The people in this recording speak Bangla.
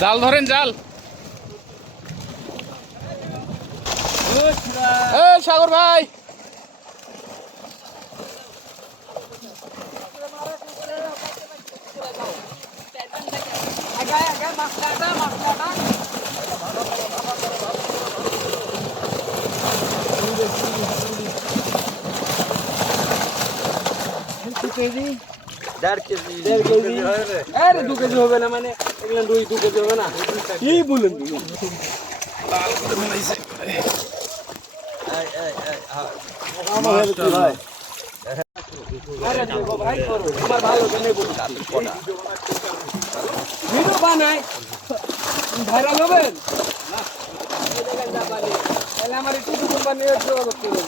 জাল ধরেন জাল। সাগর ভাই। দেড় কেজি আরে দু কেজি হবে না মানে এগুলো দুই দু কেজি হবে না? কি বলেন? বানাই। ভাইরাল হবেন? আমার একটু কোম্পানি যোগাযোগ করবেন